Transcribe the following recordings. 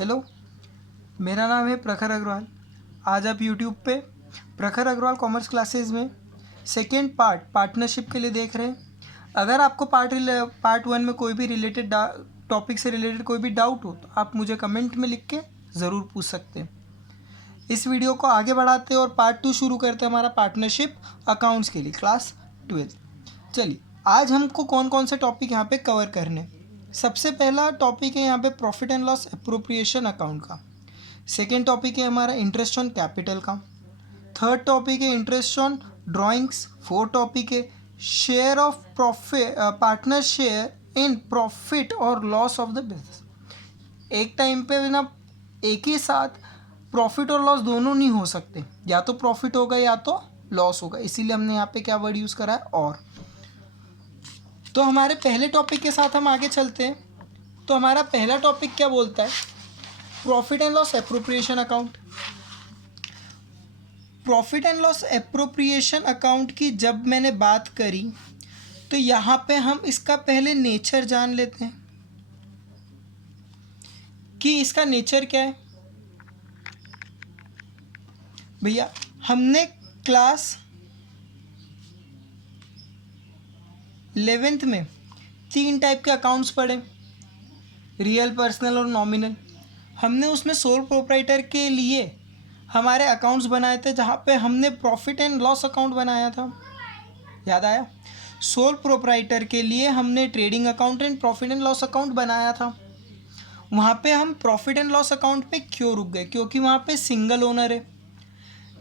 Hello, मेरा नाम है प्रखर अग्रवाल। आज आप यूट्यूब पे प्रखर अग्रवाल कॉमर्स क्लासेस में सेकेंड पार्टनरशिप के लिए देख रहे हैं। अगर आपको पार्ट 1 में कोई भी रिलेटेड टॉपिक से रिलेटेड कोई भी डाउट हो तो आप मुझे कमेंट में लिख के ज़रूर पूछ सकते हैं। इस वीडियो को आगे बढ़ाते हैं और पार्ट 2 शुरू करते हैं हमारा पार्टनरशिप अकाउंट्स के लिए क्लास 12। चलिए, आज हमको कौन कौन से टॉपिक यहाँ पे कवर करने। सबसे पहला टॉपिक है यहाँ पे profit and loss appropriation account का। सेकेंड टॉपिक है हमारा इंटरेस्ट ऑन कैपिटल का। थर्ड टॉपिक है interest on drawings. Fourth topic है share of profit, partner share in profit और लॉस ऑफ द बिजनेस। एक टाइम पे ना एक ही साथ प्रॉफिट और लॉस दोनों नहीं हो सकते, या तो प्रॉफिट होगा या तो लॉस होगा, इसीलिए हमने यहाँ पे क्या वर्ड यूज़ करा है और। तो हमारे पहले टॉपिक के साथ हम आगे चलते हैं। तो हमारा पहला टॉपिक क्या बोलता है, profit and loss appropriation account. Profit and loss appropriation account की जब मैंने बात करी तो यहाँ पे हम इसका पहले नेचर जान लेते हैं कि इसका नेचर क्या है। भैया, हमने क्लास 11th में 3 टाइप के अकाउंट्स पढ़े, रियल, पर्सनल और नॉमिनल। हमने उसमें सोल प्रोप्राइटर के लिए हमारे अकाउंट्स बनाए थे, जहाँ पे हमने प्रॉफिट एंड लॉस अकाउंट बनाया था, याद आया। सोल प्रोप्राइटर के लिए हमने trading account and profit and loss account बनाया था। वहाँ पे हम प्रॉफिट एंड लॉस अकाउंट पे क्यों रुक गए, क्योंकि वहाँ पे सिंगल ओनर है।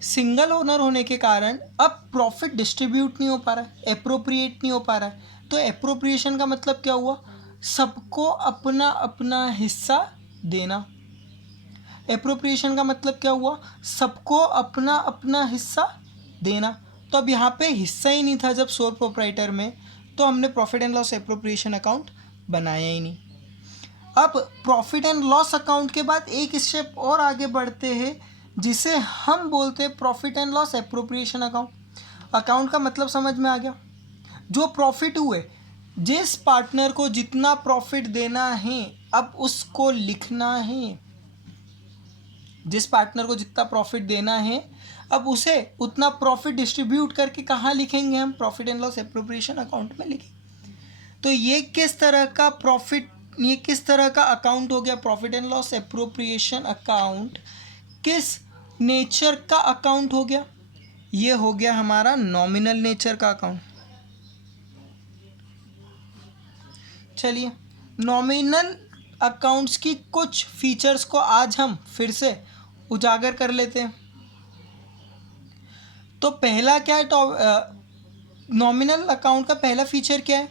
सिंगल ओनर होने के कारण अब प्रॉफिट डिस्ट्रीब्यूट नहीं हो पा रहा है, एप्रोप्रिएट नहीं हो पा रहा है। तो एप्रोप्रिएशन का मतलब क्या हुआ, सबको अपना अपना हिस्सा देना। एप्रोप्रिएशन का मतलब क्या हुआ, सबको अपना अपना हिस्सा देना। तो अब यहाँ पे हिस्सा ही नहीं था जब सोल प्रोप्राइटर में, तो हमने profit and loss appropriation account बनाया ही नहीं। अब प्रॉफिट एंड लॉस अकाउंट के बाद एक स्टेप और आगे बढ़ते हैं, जिसे हम बोलते हैं profit and loss appropriation account. Account का मतलब समझ में आ गया। जो प्रॉफिट हुए, जिस पार्टनर को जितना प्रॉफिट देना है अब उसको लिखना है। जिस पार्टनर को जितना प्रॉफिट देना है अब उसे उतना प्रॉफिट डिस्ट्रीब्यूट करके कहाँ लिखेंगे हम, profit and loss appropriation account में लिखेंगे। तो ये किस तरह का प्रॉफिट, ये किस तरह का अकाउंट हो गया, profit and loss appropriation account किस नेचर का अकाउंट हो गया, ये हो गया हमारा नॉमिनल नेचर का अकाउंट। चलिए, नॉमिनल अकाउंट्स की कुछ फीचर्स को आज हम फिर से उजागर कर लेते हैं। तो पहला क्या है, नॉमिनल अकाउंट का पहला फीचर क्या है,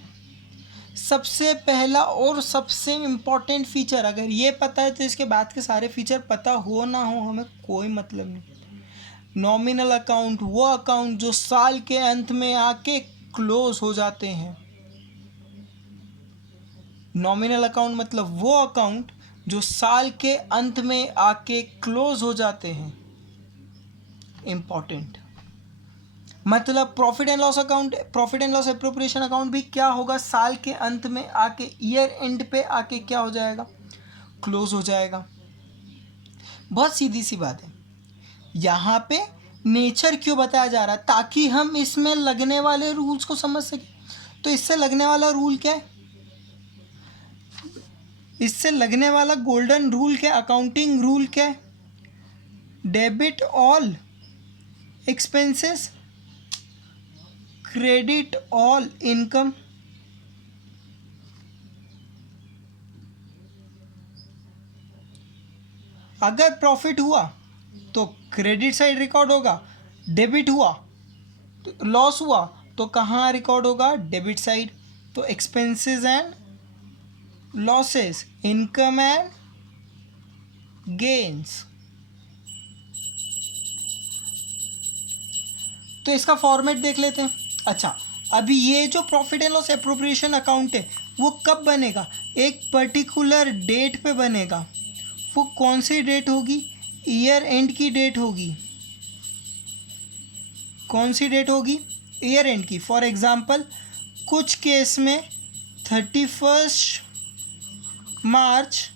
सबसे पहला और सबसे इम्पॉर्टेंट फीचर, अगर ये पता है तो इसके बाद के सारे फीचर पता हो ना हो हमें कोई मतलब नहीं। नॉमिनल अकाउंट वो अकाउंट जो साल के अंत में आके क्लोज हो जाते हैं। नॉमिनल अकाउंट मतलब वो अकाउंट जो साल के अंत में आके क्लोज हो जाते हैं। इंपॉर्टेंट मतलब profit and loss account, profit and loss appropriation account भी क्या होगा, साल के अंत में आके, ईयर एंड पे आके क्या हो जाएगा, क्लोज हो जाएगा। बहुत सीधी सी बात है। यहाँ पे नेचर क्यों बताया जा रहा है, ताकि हम इसमें लगने वाले रूल्स को समझ सकें। तो इससे लगने वाला रूल क्या है, इससे लगने वाला गोल्डन रूल क्या, अकाउंटिंग रूल क्या है, debit all expenses, credit all income. अगर प्रॉफिट हुआ तो क्रेडिट साइड रिकॉर्ड होगा, डेबिट हुआ तो लॉस हुआ तो कहाँ रिकॉर्ड होगा, डेबिट साइड। तो expenses and losses, income and gains. तो इसका फॉर्मेट देख लेते हैं। अच्छा, अभी ये जो profit and loss appropriation account है वो कब बनेगा, एक पर्टिकुलर डेट पे बनेगा। वो कौन सी डेट होगी, ईयर एंड की डेट होगी। कौन सी डेट होगी, ईयर एंड की। फॉर एग्जांपल कुछ केस में 31 मार्च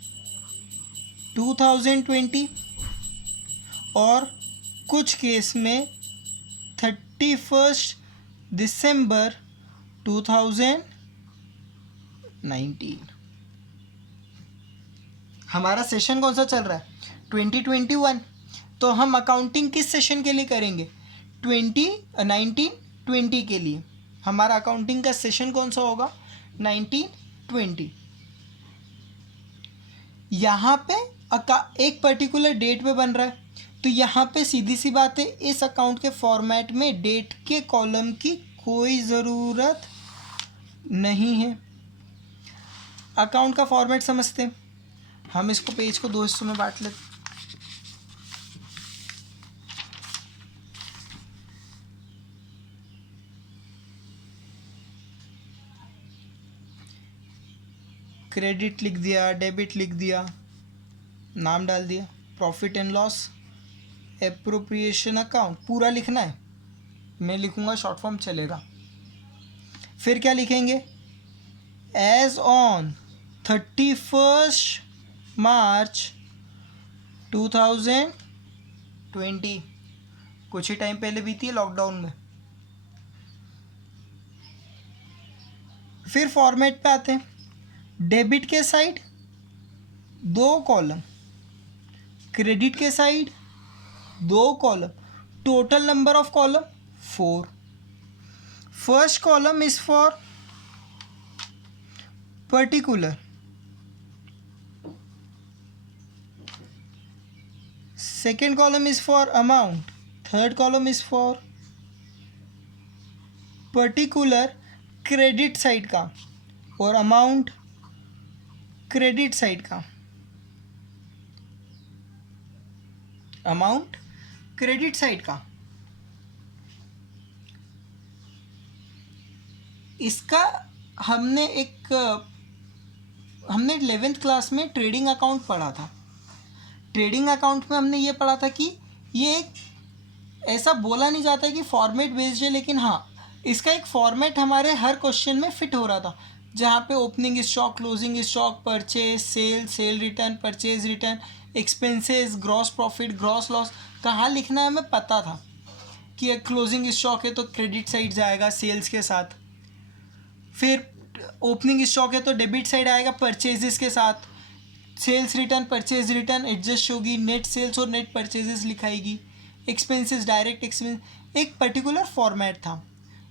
2020 और कुछ केस में 31 दिसंबर 2019। हमारा सेशन कौन सा चल रहा है? 2021। तो हम अकाउंटिंग किस सेशन के लिए करेंगे? 1920 के लिए। हमारा अकाउंटिंग का सेशन कौन सा होगा? 1920। यहाँ पे एक पर्टिकुलर डेट पे बन रहा है, तो यहाँ पे सीधी सी बात है, इस अकाउंट के फॉर्मेट में डेट के कॉलम की कोई ज़रूरत नहीं है। अकाउंट का फॉर्मेट समझते हैं। हम इसको पेज को दो हिस्सों में बांट लेते। क्रेडिट लिख दिया, डेबिट लिख दिया, नाम डाल दिया, profit and loss, appropriation account पूरा लिखना है। मैं लिखूंगा, शॉर्ट फॉर्म चलेगा। फिर क्या लिखेंगे? एज ऑन 31 मार्च 2020। कुछ ही टाइम पहले बीती है लॉकडाउन में। फिर फॉर्मेट पे आते हैं। डेबिट के साइड 2 कॉलम, क्रेडिट के side 2 column, total number of column 4। First column is for particular, second column is for amount, third column is for particular credit side का और amount credit side का, amount credit side का। इसका हमने 11th class में trading account पढ़ा था। Trading account में हमने ये पढ़ा था कि ये एक ऐसा बोला नहीं जाता है कि फॉर्मेट बेस्ड है, लेकिन हाँ इसका एक फॉर्मेट हमारे हर क्वेश्चन में फिट हो रहा था, जहाँ पे opening stock, closing stock, purchase, cell return, purchase return, expenses, gross profit, gross loss कहाँ लिखना है हमें पता था कि क्लोजिंग स्टॉक है तो क्रेडिट साइड जाएगा सेल्स के साथ, फिर ओपनिंग स्टॉक है तो डेबिट साइड आएगा परचेजेस के साथ, sales return, purchase return adjust होगी, नेट सेल्स और नेट परचेजेस लिखाएगी, एक्सपेंसेस, डायरेक्ट एक्सपेंस, एक पर्टिकुलर फॉर्मेट था।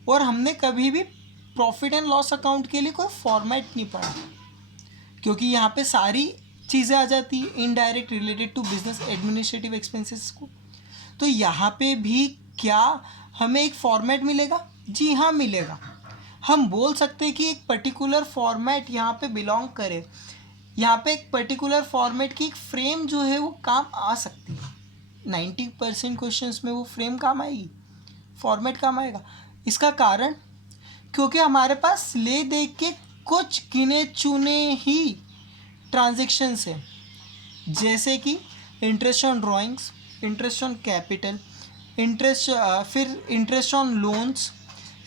और हमने कभी भी प्रॉफिट एंड लॉस अकाउंट के लिए कोई फॉर्मेट नहीं पढ़ा, क्योंकि यहाँ पे सारी चीज़ें आ जाती हैं indirect related to business administrative expenses को। तो यहाँ पे भी क्या हमें एक फॉर्मेट मिलेगा? जी हाँ मिलेगा। हम बोल सकते हैं कि एक पर्टिकुलर फॉर्मेट यहाँ पे बिलोंग करे, यहाँ पे एक पर्टिकुलर फॉर्मेट की एक फ्रेम जो है वो काम आ सकती है। 90% क्वेश्चंस में वो फ्रेम काम आएगी, फॉर्मेट काम आएगा। इसका कारण क्योंकि हमारे पास ले दे के कुछ गिने चुने ही ट्रांजेक्शन्स हैं, जैसे कि interest on drawings, interest on capital, फिर interest on loans,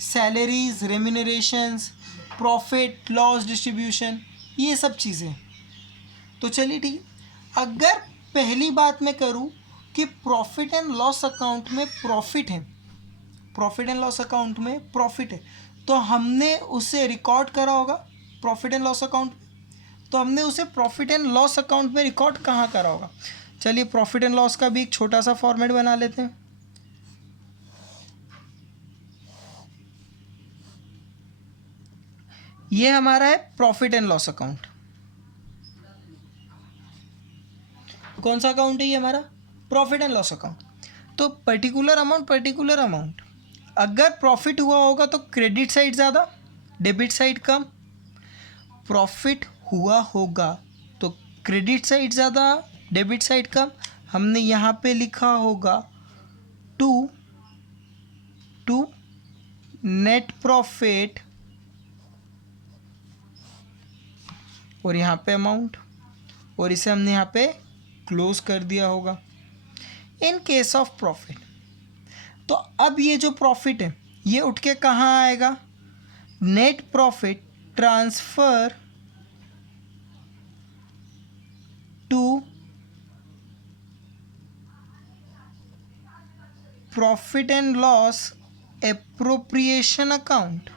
salaries, remunerations, profit loss distribution, ये सब चीज़ें। तो चलिए ठीक, अगर पहली बात मैं करूं कि प्रॉफिट एंड लॉस अकाउंट में प्रॉफिट है, प्रॉफिट एंड लॉस अकाउंट में प्रॉफिट है, तो हमने उसे रिकॉर्ड करा होगा प्रॉफिट एंड लॉस अकाउंट में। तो हमने उसे प्रॉफिट एंड लॉस अकाउंट में रिकॉर्ड कहाँ करा होगा? चलिए प्रॉफिट एंड लॉस का भी एक छोटा सा फॉर्मेट बना लेते हैं। ये हमारा है प्रॉफिट एंड लॉस अकाउंट। कौन सा अकाउंट है ये हमारा? Profit and loss account. तो पर्टिकुलर अमाउंट, अगर प्रॉफिट हुआ होगा तो क्रेडिट साइड ज़्यादा, डेबिट साइड कम। प्रॉफिट हुआ होगा तो क्रेडिट साइड ज़्यादा, डेबिट साइड कम। हमने यहाँ पे लिखा होगा टू नेट प्रॉफिट और यहाँ पे अमाउंट, और इसे हमने यहाँ पे क्लोज कर दिया होगा। इन केस ऑफ प्रॉफिट, तो अब ये जो प्रॉफिट है ये उठ के कहाँ आएगा? Net profit transfer to profit and loss appropriation account,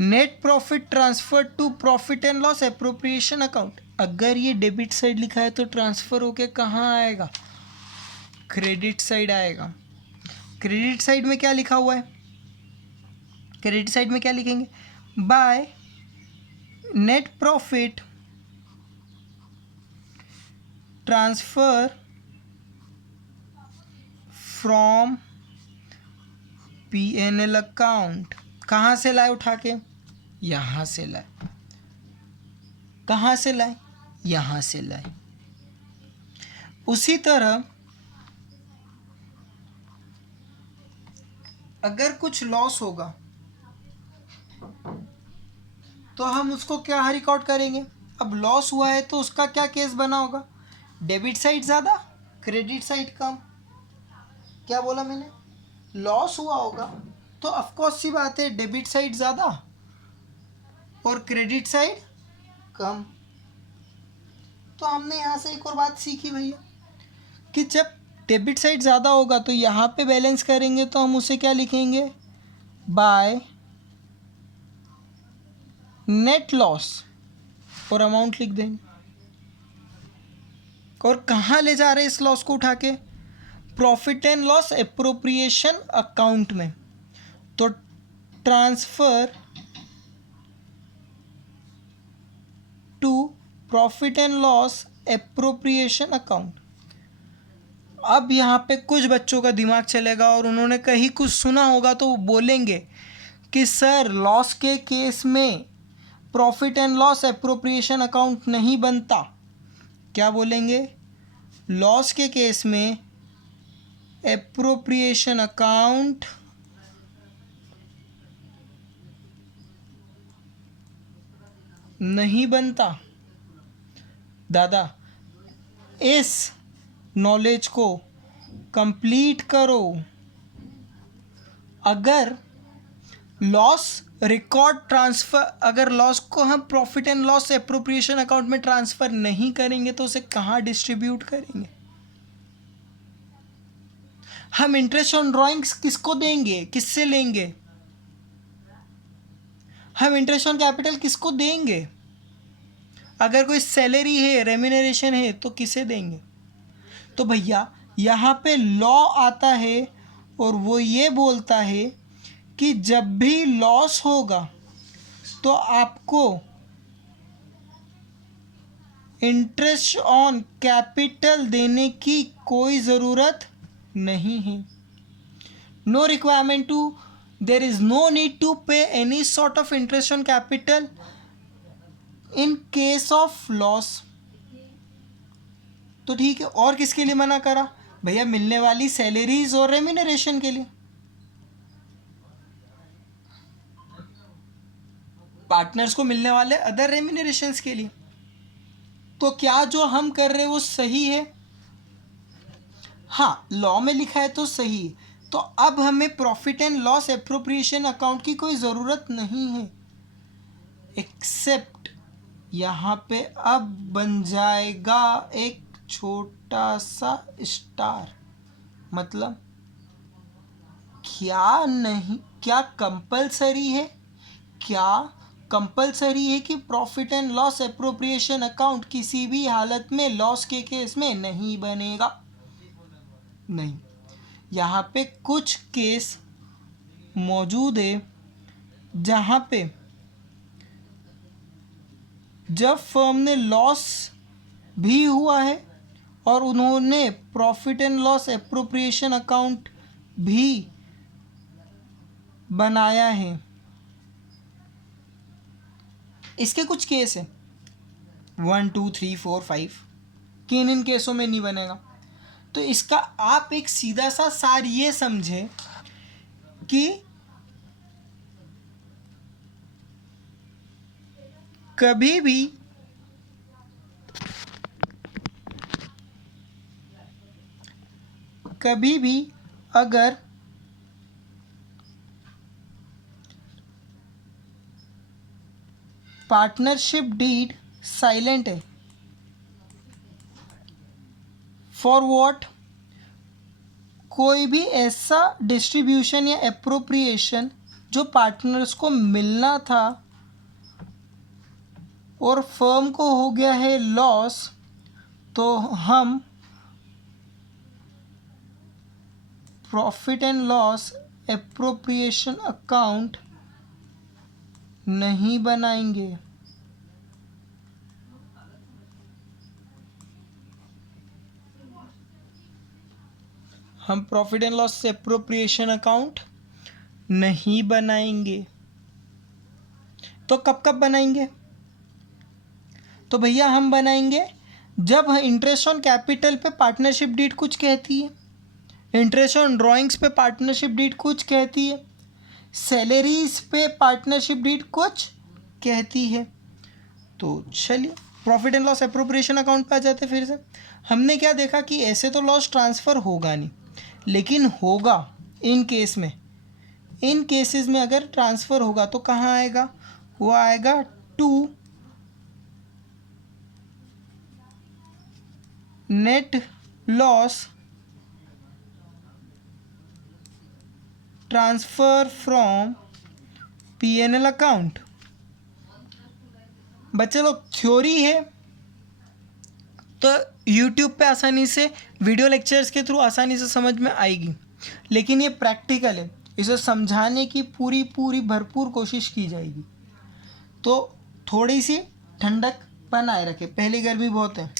net profit transfer to profit and loss appropriation account. अगर ये डेबिट साइड लिखा है तो ट्रांसफर होके कहाँ आएगा? क्रेडिट साइड आएगा। क्रेडिट साइड में क्या लिखा हुआ है? क्रेडिट साइड में क्या लिखेंगे? By net profit transfer from P&L account. कहाँ से लाए उठा के? यहाँ से लाए। कहाँ से लाए? यहाँ से लाए। उसी तरह अगर कुछ लॉस होगा तो हम उसको क्या रिकॉर्ड करेंगे? अब लॉस हुआ है तो उसका क्या केस बना होगा? डेबिट साइड ज़्यादा, क्रेडिट साइड कम। क्या बोला मैंने? लॉस हुआ होगा तो ऑफकोर्स सी बात है डेबिट साइड ज़्यादा और क्रेडिट साइड कम। तो हमने यहाँ से एक और बात सीखी भैया कि जब डेबिट साइड ज़्यादा होगा तो यहाँ पे बैलेंस करेंगे तो हम उसे क्या लिखेंगे? बाय नेट लॉस और अमाउंट लिख देंगे। और कहाँ ले जा रहे हैं इस लॉस को उठा के? Profit and loss appropriation account में। तो transfer to profit and loss appropriation account. अब यहाँ पे कुछ बच्चों का दिमाग चलेगा और उन्होंने कहीं कुछ सुना होगा तो वो बोलेंगे कि सर लॉस के केस में profit and loss appropriation account नहीं बनता। क्या बोलेंगे? लॉस के केस में एप्रोप्रिएशन अकाउंट नहीं बनता। दादा इस नॉलेज को कंप्लीट करो। अगर लॉस रिकॉर्ड ट्रांसफ़र, अगर लॉस को हम profit and loss appropriation account में ट्रांसफ़र नहीं करेंगे तो उसे कहाँ डिस्ट्रीब्यूट करेंगे? हम इंटरेस्ट ऑन ड्राइंग्स किसको देंगे? किससे लेंगे? हम इंटरेस्ट ऑन कैपिटल किसको देंगे? अगर कोई सैलरी है, रेम्यूनरेशन है तो किसे देंगे? तो भैया यहाँ पे लॉ आता है और वो ये बोलता है कि जब भी लॉस होगा तो आपको इंटरेस्ट ऑन कैपिटल देने की कोई ज़रूरत नहीं है। No requirement to, there is no need to pay any sort of interest on capital in case of loss. तो ठीक है, और किसके लिए मना करा? भैया मिलने वाली सैलरीज और रेम्यूनरेशन के लिए, पार्टनर्स को मिलने वाले अदर रेम्यूनरेशंस के लिए। तो क्या जो हम कर रहे हैं वो सही है? हाँ, लॉ में लिखा है तो सही है। तो अब हमें profit and loss appropriation account की कोई ज़रूरत नहीं है, एक्सेप्ट यहाँ पे अब बन जाएगा एक छोटा सा स्टार। मतलब क्या नहीं, क्या कंपलसरी है? क्या कंपलसरी है कि profit and loss appropriation account किसी भी हालत में लॉस के केस में नहीं बनेगा? नहीं। यहाँ पे कुछ केस मौजूद है जहाँ पे जब फर्म ने लॉस भी हुआ है और उन्होंने profit and loss appropriation account भी बनाया है। इसके कुछ केस हैं 1 2 3 4 5, किन इन केसों में नहीं बनेगा? तो इसका आप एक सीधा सा सार ये समझे कि कभी भी अगर पार्टनरशिप डीड साइलेंट है, फॉर व्हाट? कोई भी ऐसा डिस्ट्रीब्यूशन या एप्रोप्रिएशन जो पार्टनर्स को मिलना था और फर्म को हो गया है लॉस, तो हम profit and loss appropriation account नहीं बनाएंगे। हम profit and loss appropriation account नहीं बनाएंगे। तो कब कब बनाएंगे? तो भैया हम बनाएंगे जब इंटरेस्ट ऑन कैपिटल पे पार्टनरशिप डीड कुछ कहती है, इंटरेस्ट ऑन ड्राइंग्स पे पार्टनरशिप डीड कुछ कहती है, सैलरीज पे पार्टनरशिप डीड कुछ कहती है। तो चलिए profit and loss appropriation account पे आ जाते फिर से। हमने क्या देखा कि ऐसे तो लॉस ट्रांसफ़र होगा नहीं, लेकिन होगा इन केस में, इन केसेस में अगर ट्रांसफ़र होगा तो कहाँ आएगा? वो आएगा to net loss transfer from PNL account. बच्चे लोग थ्योरी है तो यूट्यूब पे आसानी से वीडियो लेक्चर्स के थ्रू आसानी से समझ में आएगी, लेकिन ये प्रैक्टिकल है, इसे समझाने की पूरी भरपूर कोशिश की जाएगी। तो थोड़ी सी ठंडक बनाए रखे, पहली गर्मी बहुत है।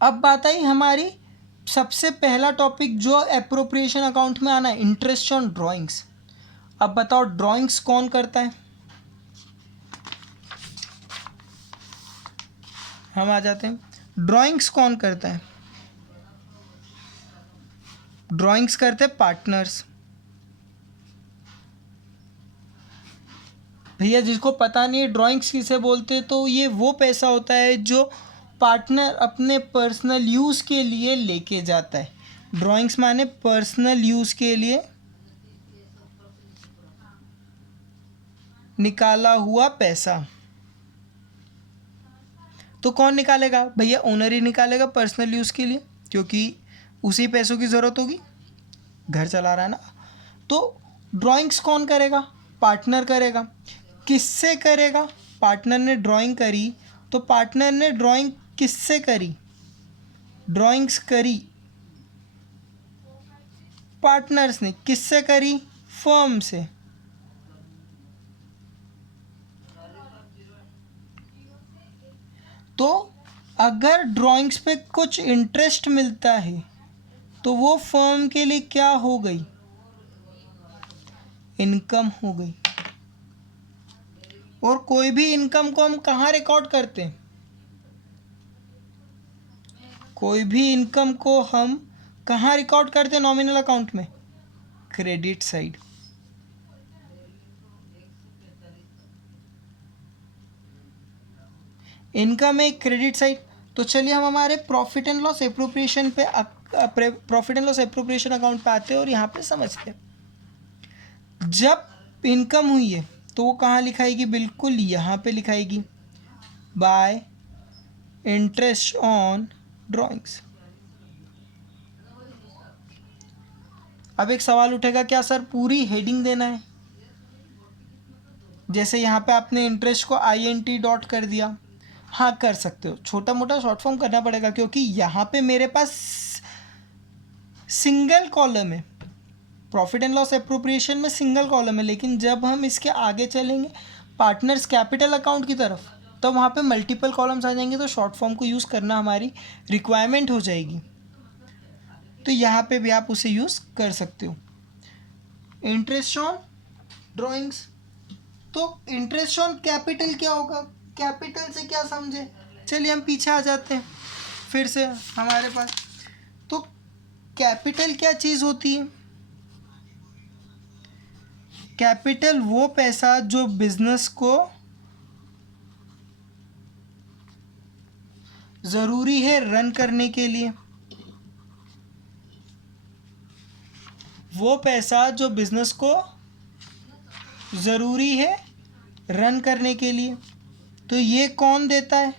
अब बात आई हमारी सबसे पहला टॉपिक जो एप्रोप्रिएशन अकाउंट में आना है, इंटरेस्ट ऑन ड्राइंग्स। अब बताओ ड्राइंग्स कौन करता है? हम आ जाते हैं, ड्राइंग्स कौन करता है? ड्राइंग्स करते पार्टनर्स। भैया जिसको पता नहीं ड्राइंग्स किसे बोलते, तो ये वो पैसा होता है जो पार्टनर अपने पर्सनल यूज़ के लिए लेके जाता है। ड्राइंग्स माने पर्सनल यूज़ के लिए निकाला हुआ पैसा। तो कौन निकालेगा? भैया ओनर ही निकालेगा पर्सनल यूज़ के लिए, क्योंकि उसी पैसों की ज़रूरत होगी, घर चला रहा है ना। तो ड्राइंग्स कौन करेगा? पार्टनर करेगा। किससे करेगा? पार्टनर ने ड्राइंग करी तो पार्टनर ने ड्राइंग किससे करी? ड्राइंग्स करी पार्टनर्स ने। किससे करी? फर्म से। तो अगर ड्राइंग्स पे कुछ इंटरेस्ट मिलता है तो वो फर्म के लिए क्या हो गई? इनकम हो गई। और कोई भी इनकम को हम कहाँ रिकॉर्ड करते हैं? कोई भी इनकम को हम कहाँ रिकॉर्ड करते हैं? नॉमिनल अकाउंट में, क्रेडिट साइड। इनकम है क्रेडिट साइड। तो चलिए हम हमारे प्रॉफिट एंड लॉस एप्रोप्रिएशन पे profit and loss appropriation account पे आते हैं और यहाँ पे समझते हैं। जब इनकम हुई है तो वो कहाँ लिखाएगी? बिल्कुल यहाँ पे लिखाएगी, बाय इंटरेस्ट ऑन ड्राइंग्स। अब एक सवाल उठेगा, क्या सर पूरी हेडिंग देना है? जैसे यहाँ पे आपने इंटरेस्ट को INT डॉट कर दिया, हाँ कर सकते हो, छोटा मोटा शॉर्ट फॉर्म करना पड़ेगा क्योंकि यहाँ पे मेरे पास सिंगल कॉलम है। प्रॉफिट एंड लॉस एप्रोप्रिएशन में सिंगल कॉलम है, लेकिन जब हम इसके आगे चलेंगे पार्टनर्स कैपिटल अकाउंट की तरफ, तो वहाँ पे मल्टीपल कॉलम्स आ जाएंगे, तो शॉर्ट फॉर्म को यूज़ करना हमारी रिक्वायरमेंट हो जाएगी। तो यहाँ पे भी आप उसे यूज़ कर सकते हो। Interest on drawings. तो इंटरेस्ट ऑन कैपिटल क्या होगा? कैपिटल से क्या समझे? चलिए हम पीछे आ जाते हैं फिर से हमारे पास। तो कैपिटल क्या चीज़ होती है? कैपिटल वो पैसा जो बिजनेस को ज़रूरी है रन करने के लिए। वो पैसा जो बिजनेस को ज़रूरी है रन करने के लिए। तो ये कौन देता है?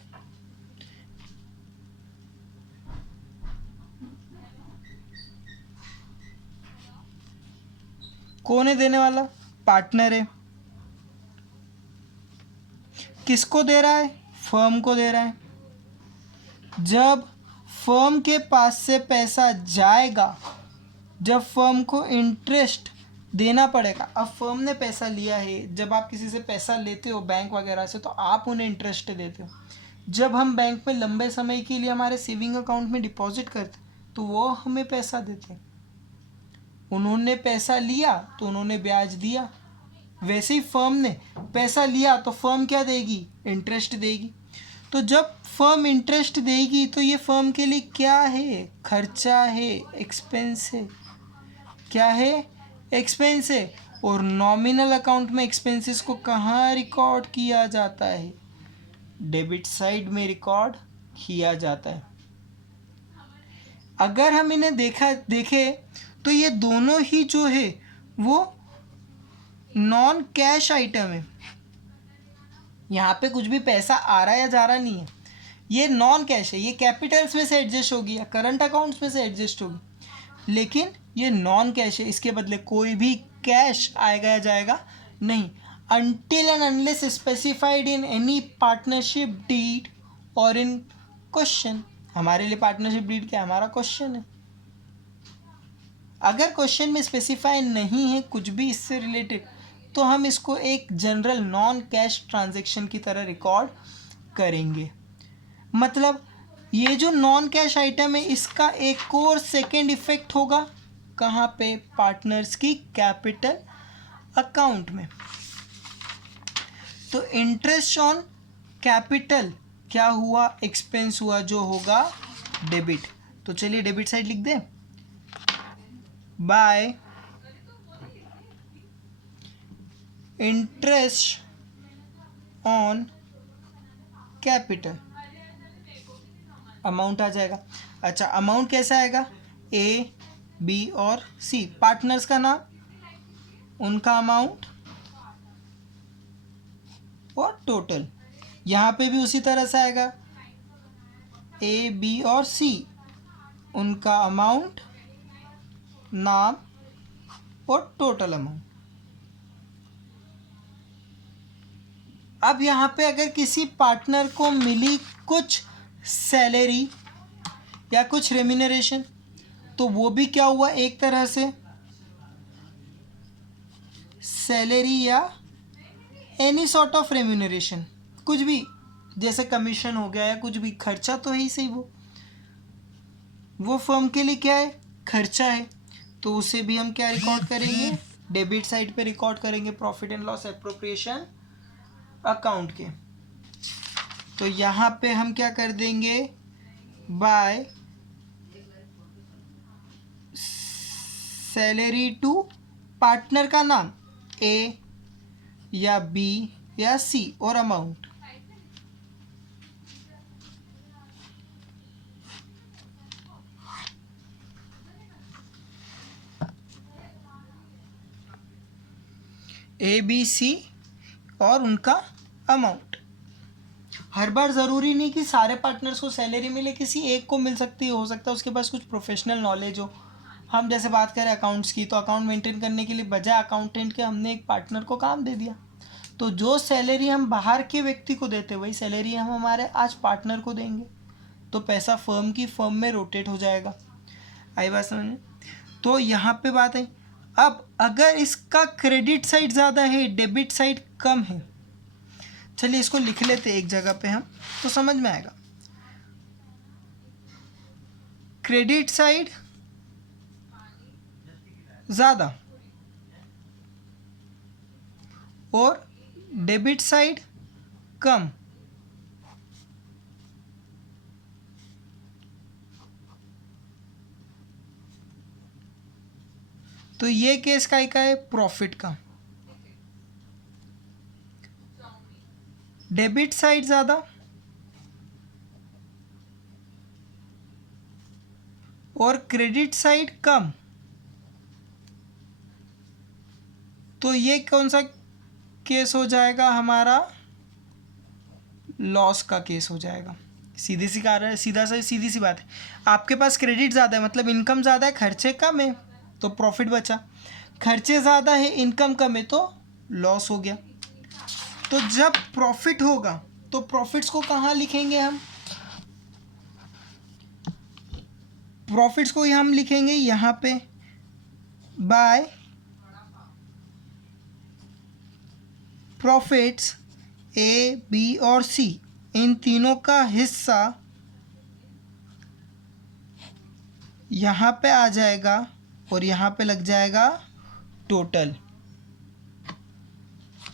कौन है देने वाला? पार्टनर है। किसको दे रहा है? फर्म को दे रहा है। जब फर्म के पास से पैसा जाएगा, जब फर्म को इंटरेस्ट देना पड़ेगा। अब फर्म ने पैसा लिया है, जब आप किसी से पैसा लेते हो बैंक वगैरह से, तो आप उन्हें इंटरेस्ट देते हो। जब हम बैंक में लंबे समय के लिए हमारे सेविंग अकाउंट में डिपॉजिट करते तो वो हमें पैसा देते। उन्होंने पैसा लिया तो उन्होंने ब्याज दिया। वैसे ही फर्म ने पैसा लिया तो फर्म क्या देगी? इंटरेस्ट देगी। तो जब फर्म इंटरेस्ट देगी तो ये फर्म के लिए क्या है? खर्चा है, एक्सपेंस है। क्या है? एक्सपेंस है। और नॉमिनल अकाउंट में एक्सपेंसेस को कहाँ रिकॉर्ड किया जाता है? डेबिट साइड में रिकॉर्ड किया जाता है। अगर हम इन्हें देखें तो ये दोनों ही जो है वो नॉन कैश आइटम है। यहाँ पे कुछ भी पैसा आ रहा या जा रहा नहीं है, ये नॉन कैश है। ये कैपिटल्स में से एडजस्ट होगी या करंट अकाउंट्स में से एडजस्ट होगी, लेकिन ये नॉन कैश है। इसके बदले कोई भी कैश आएगा या जाएगा नहीं, until and unless specified in any partnership deed or in question। हमारे लिए पार्टनरशिप डीड क्या? हमारा क्वेश्चन है। अगर क्वेश्चन में स्पेसिफाई नहीं है कुछ भी इससे रिलेटेड, तो हम इसको एक जनरल नॉन कैश ट्रांजैक्शन की तरह रिकॉर्ड करेंगे। मतलब ये जो नॉन कैश आइटम है, इसका एक और सेकेंड इफेक्ट होगा कहाँ पे? पार्टनर्स की कैपिटल अकाउंट में। तो इंटरेस्ट ऑन कैपिटल क्या हुआ? एक्सपेंस हुआ, जो होगा डेबिट। तो चलिए डेबिट साइड लिख दें। By interest on capital amount आ जाएगा। अच्छा, अमाउंट कैसा आएगा? ए, बी और सी, पार्टनर्स का नाम, उनका अमाउंट और टोटल। यहाँ पे भी उसी तरह से आएगा, ए, बी और सी, उनका अमाउंट, नाम और टोटल अमाउंट। अब यहाँ पे अगर किसी पार्टनर को मिली कुछ सैलरी या कुछ रेम्यूनरेशन, तो वो भी क्या हुआ? एक तरह से सैलरी या एनी सॉर्ट ऑफ रेम्यूनरेशन, कुछ भी, जैसे कमीशन हो गया या कुछ भी, खर्चा तो है ही सही। वो फर्म के लिए क्या है? खर्चा है। तो उसे भी हम क्या रिकॉर्ड करेंगे? डेबिट साइड पे रिकॉर्ड करेंगे, profit and loss appropriation account के। तो यहाँ पे हम क्या कर देंगे? बाय सैलरी टू पार्टनर का नाम, ए या बी या सी, और अमाउंट। ए, बी, सी और उनका अमाउंट। हर बार ज़रूरी नहीं कि सारे पार्टनर्स को सैलरी मिले, किसी एक को मिल सकती है। हो सकता है उसके पास कुछ प्रोफेशनल नॉलेज हो। हम जैसे बात करें अकाउंट्स की, तो अकाउंट मेंटेन करने के लिए बजाय अकाउंटेंट के हमने एक पार्टनर को काम दे दिया। तो जो सैलरी हम बाहर के व्यक्ति को देते, वही सैलरी हम हमारे आज पार्टनर को देंगे। तो पैसा फर्म की फर्म में रोटेट हो जाएगा। आई बात समझ में? तो यहाँ पे बात है। अब अगर इसका क्रेडिट साइड ज़्यादा है, डेबिट साइड कम है, चलिए इसको लिख लेते एक जगह पे हम, तो समझ में आएगा। क्रेडिट साइड ज़्यादा और डेबिट साइड कम, तो ये केस का है? प्रॉफिट का। डेबिट साइड ज़्यादा और क्रेडिट साइड कम, तो ये कौन सा केस हो जाएगा? हमारा लॉस का केस हो जाएगा। सीधी सी बात है। आपके पास क्रेडिट ज़्यादा है, मतलब इनकम ज़्यादा है, खर्चे कम है, तो प्रॉफिट बचा। खर्चे ज़्यादा है, इनकम कम है, तो लॉस हो गया। तो जब प्रॉफिट होगा तो प्रॉफिट्स को कहाँ लिखेंगे हम? प्रॉफिट्स को हम लिखेंगे यहाँ पे बाय प्रॉफिट्स ए, बी और सी, इन तीनों का हिस्सा यहाँ पे आ जाएगा और यहाँ पे लग जाएगा टोटल।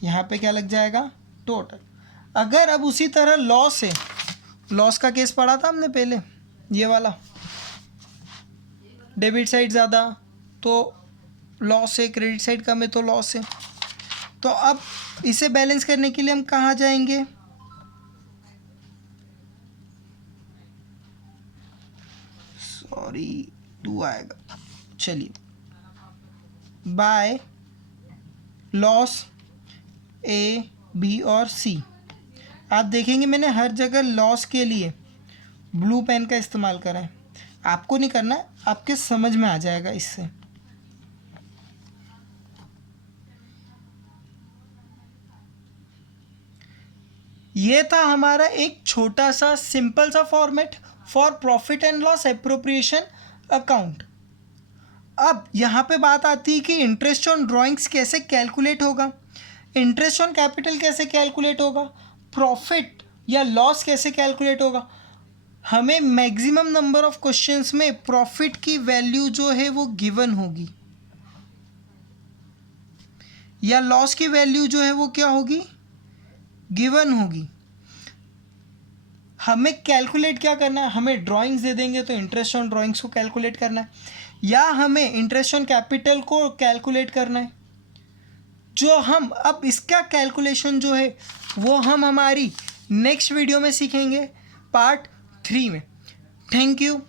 यहाँ पे क्या लग जाएगा? टोटल। अगर अब उसी तरह लॉस है, लॉस का केस पढ़ा था हमने पहले, ये वाला, डेबिट साइड ज़्यादा तो लॉस है, क्रेडिट साइड कम है तो लॉस है। तो अब इसे बैलेंस करने के लिए हम कहाँ जाएंगे? सॉरी 2 आएगा, चलिए, बाय लॉस ए, बी और सी। आप देखेंगे मैंने हर जगह लॉस के लिए ब्लू पेन का इस्तेमाल करा है, आपको नहीं करना है, आपके समझ में आ जाएगा इससे। ये था हमारा एक छोटा सा सिंपल सा format for profit and loss appropriation account. अब यहाँ पे बात आती है कि इंटरेस्ट ऑन ड्राइंग्स कैसे कैलकुलेट होगा, इंटरेस्ट ऑन कैपिटल कैसे कैलकुलेट होगा, प्रॉफिट या लॉस कैसे कैलकुलेट होगा। हमें मैक्सिमम नंबर ऑफ क्वेश्चंस में प्रॉफिट की वैल्यू जो है वो गिवन होगी या लॉस की वैल्यू जो है वो क्या होगी? गिवन होगी। हमें कैलकुलेट क्या करना है? हमें ड्राइंग्स दे देंगे तो इंटरेस्ट ऑन ड्राइंग्स को कैलकुलेट करना है, या हमें इंटरेस्ट ऑन कैपिटल को कैलकुलेट करना है। जो हम अब इसका कैलकुलेशन जो है वो हम हमारी नेक्स्ट वीडियो में सीखेंगे, पार्ट 3 में। Thank you.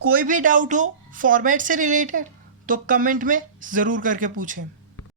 कोई भी डाउट हो फॉर्मेट से रिलेटेड तो कमेंट में ज़रूर करके पूछें।